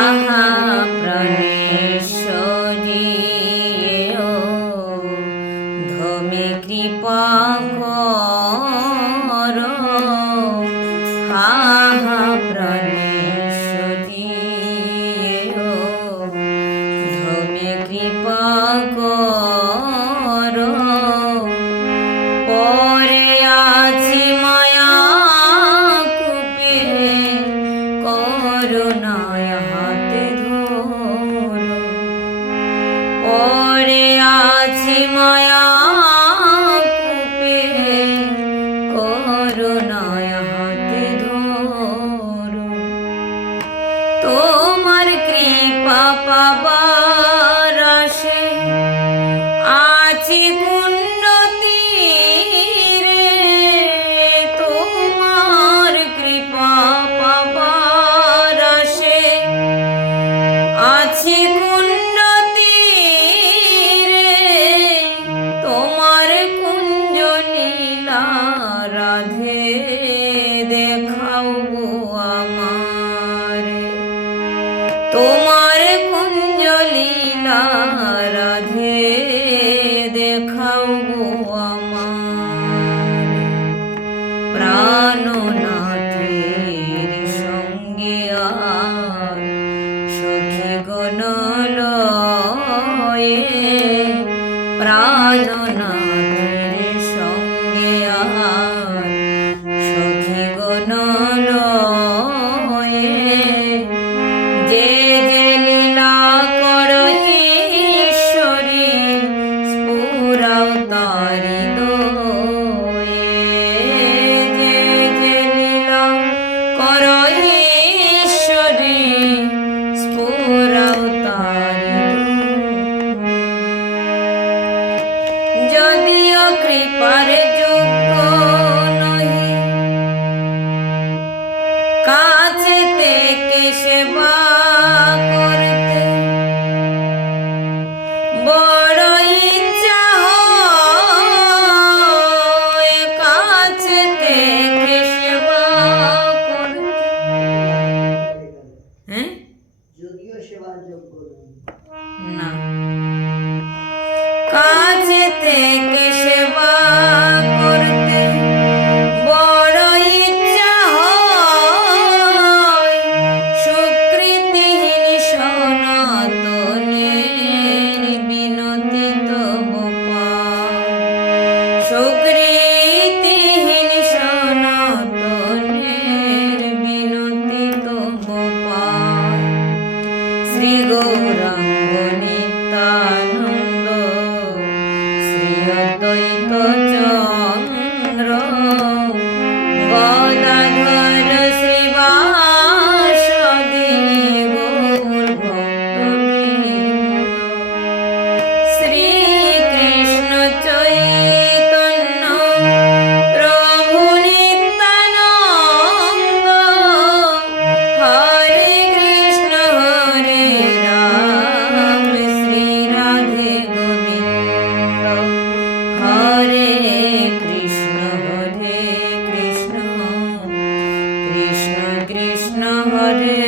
আহা প্রাণেশ্বরী ধমে কৃপা করো, আহা প্রাণেশ্বরী ধমে কৃপা করো। পরে আছি মায়া কূপে, করুণায় হাতে ধরো। পরে আছি মায়া কূপে, করুণায় হাতে ধরো। তোমার কৃপা পাবার আশে আছি কুণ্ড তীরে, তোমার কৃপা পাবার আশে আছি কুণ্ড তীরে। তোমার কুঞ্জ লীলা রাধে দেখাও গো আমারে, তোমার কুঞ্জ লীলা রাধে দেখাও গো আমারে। প্রাণনাথের সঙ্গে আর সখী গণ লয়ে, প্রাণনাথের সঙ্গে আর সখী গণ লয়ে। যে যে লীলা করো ঈশ্বরী, স্ফুরাও তারি দয়ে। যে যে লীলা করো ঈশ্বরী, স্ফুরাও তারি দয়ে। যদিও কৃপার যোগ্য নহি, কাছে থেকে সেবা করতে বড় ইচ্ছা হয়, কাছে থেকে সেবা করতে। হ্যাঁ, যদিও সেবার যোগ্য না, কাছে থেকে সেবা করতে বড় ইচ্ছা হয়। সুকৃতিহীন সনাতনের বিনতি তব পাই, সুকৃতিহীন সনাতনের বিনতি তব পাই। শ্রী গৌরাঙ্গ নিত্যানন্দ, শ্রী অদ্বৈত চন্দ্র, গদাধর শ্রীবাসদি গৌর ভক্তবৃন্দ। শ্রীকৃষ্ণ চৈতন্য প্রভু নিত্যানন্দ, হরে কৃষ্ণ হরে রাম, শ্রী রাধে গোবিন্দ। হরে কৃষ্ণ কৃষ্ণ কৃষ্ণ হরে